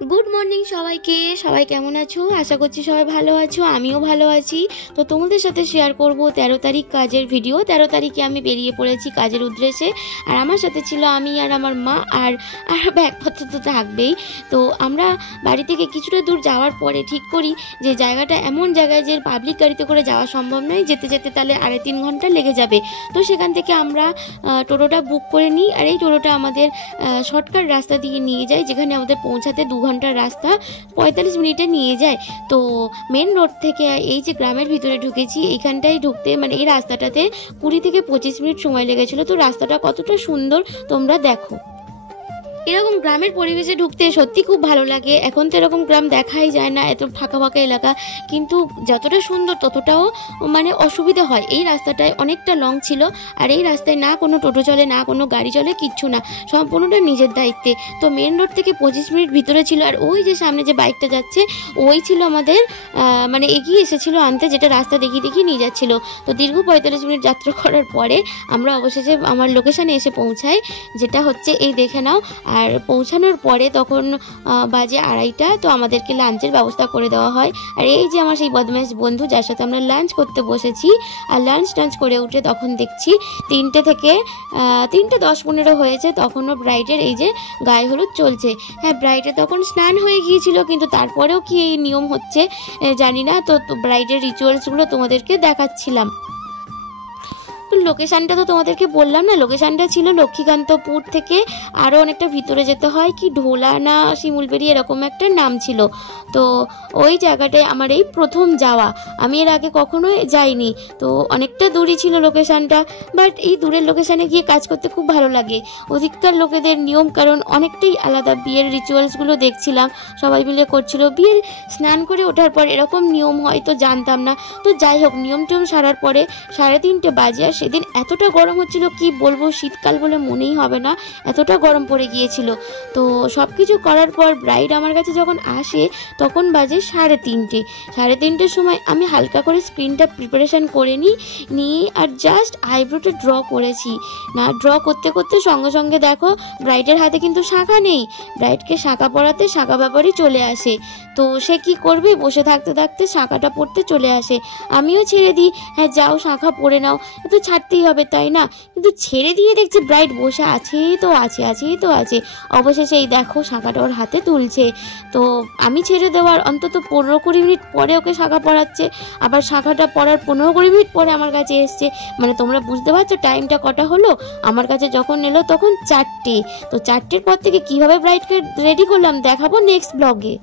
Good morning सबाइके सबाई केमन आछो आशा करछि सबाई भालो आछो आमिओ भालो आछि। तो तोमादेर साथे शेयर करब 13 तारिख काजेर भिडियो। 13 तारिखे आमि बेरिये पड़ेछि काजेर उद्देश्ये और आमार साथे छिलो आमि और आमार मा और बैगपत्र तो थाकबेई। तो आमरा बाड़ी थेके किछुटा दूर जाওয়ার परे ठीक करी जे जायगाटा एमन जायगाय जे पाब्लिक गाड़ीते करे जाওয়া सम्भव नय, जेते जेते ताहले 2.5-3 घंटा लेगे जाबे। तो सेखान थेके आमरा টোটোটা बुक करे निई और এই টোটোটা आमादेर शर्टकाट रास्ता दिये निये যায় जेखाने आमादेर पौंछाते 2 घंटार रास्ता 45 मिनिटे निये जाए। तो मेन रोड थेके এই যে গ্রামের ভিতরে ঢুকেছি এইখানটাই ঢুকতে মানে এই রাস্তাটাতে 20 থেকে 25 মিনিট সময় লেগেছিল। তো রাস্তাটা কতটা সুন্দর তোমরা দেখো। এরকম গ্রামের পরিবেশে ঢুকতে সত্যি খুব ভালো লাগে। এখন তো এরকম গ্রাম দেখাই যায় না, এত ফাঁকা ফাঁকা এলাকা, কিন্তু যতটা সুন্দর ততটাও মানে অসুবিধা হয়। এই রাস্তাটায় অনেকটা লং ছিল আর এই রাস্তায় না কোনো টোটো চলে না কোনো গাড়ি চলে, কিচ্ছু না, সম্পূর্ণটা নিজের দায়িত্বে। তো মেন রোড থেকে 25 মিনিট ভিতরে ছিল আর ওই যে সামনে যে বাইকটা যাচ্ছে ওই ছিল আমাদের মানে এগিয়ে এসেছিল আনতে, যেটা রাস্তা দেখিয়ে দেখিয়ে নিয়ে যাচ্ছিল। তো দীর্ঘ 45 মিনিট যাত্রা করার পরে আমরা অবশেষে আমার লোকেশানে এসে পৌঁছাই, যেটা হচ্ছে এই দেখে নাও। আর পৌঁছানোর পরে তখন বাজে 2:30টা। তো আমাদেরকে লাঞ্চের ব্যবস্থা করে দেওয়া হয়। আর এই যে আমার সেই বদমাইশ বন্ধু যার সাথে আমরা লাঞ্চ করতে বসেছি, আর লাঞ্চ টাঞ্চ করে উঠে তখন দেখছি 3টে থেকে 3:10-15 হয়েছে, তখনও ব্রাইডের এই যে গায়ে হলুদ চলছে। হ্যাঁ, ব্রাইডের তখন স্নান হয়ে গিয়েছিল, কিন্তু তারপরেও কি এই নিয়ম হচ্ছে জানি না। তো ব্রাইডের রিচুয়ালসগুলো তোমাদেরকে দেখাচ্ছিলাম। তো লোকেশানটা তো তোমাদেরকে বললাম না, লোকেশানটা ছিল লক্ষ্মীকান্তপুর থেকে আরও অনেকটা ভিতরে যেতে হয়, কি ঢোলা না শিমুলবেড়ি এরকম একটা নাম ছিল। তো ওই জায়গাটায় আমার এই প্রথম যাওয়া, আমি এর আগে কখনোই যাইনি। তো অনেকটা দূরই ছিল লোকেশানটা, বাট এই দূরের লোকেশানে গিয়ে কাজ করতে খুব ভালো লাগে। অধিককার লোকেদের নিয়ম কারণ অনেকটাই আলাদা। বিয়ের রিচুয়ালসগুলো দেখছিলাম সবাই মিলে করছিল, বিয়ের স্নান করে ওঠার পর এরকম নিয়ম হয় তো জানতাম না। তো যাই হোক, নিয়ম টিয়ম সারার পরে 3:30 বাজে। আর সেদিন এতটা গরম হচ্ছিল কি বলবো, শীতকাল বলে মনেই হবে না, এতটা গরম পড়ে গিয়েছিল। তো সব কিছু করার পর ব্রাইড আমার কাছে যখন আসে তখন বাজে 3:30। 3:30-র সময় আমি হালকা করে স্ক্রিনটা প্রিপারেশান করে নিই আর জাস্ট আইব্রোটা ড্র করেছি। না, ড্র করতে করতে সঙ্গে সঙ্গে দেখো ব্রাইডের হাতে কিন্তু শাঁখা নেই। ব্রাইডকে শাঁখা পরাতে শাঁখা ব্যাপারই চলে আসে। তো সে কি করবে, বসে থাকতে থাকতে শাঁখাটা পরতে চলে আসে। আমিও ছেড়ে দিই, হ্যাঁ যাও শাঁখা পরে নাও, তো ছাড়তেই হবে তাই না। কিন্তু ছেড়ে দিয়ে দেখছি ব্রাইড বসে আছেই তো আছে। অবশেষে এই দেখো শাঁখাটা ওর হাতে তুলছে। তো আমি ছেড়ে দেওয়ার অন্তত 15-20 মিনিট পরে ওকে শাঁখা পরাচ্ছে, আবার শাঁখাটা পরার 15-20 মিনিট পরে আমার কাছে এসছে। মানে তোমরা বুঝতে পারছো টাইমটা কটা হলো। আমার কাছে যখন এলো তখন 4টে। তো 4টের পর থেকে কীভাবে ব্রাইডকে রেডি করলাম দেখাবো নেক্সট ব্লগে।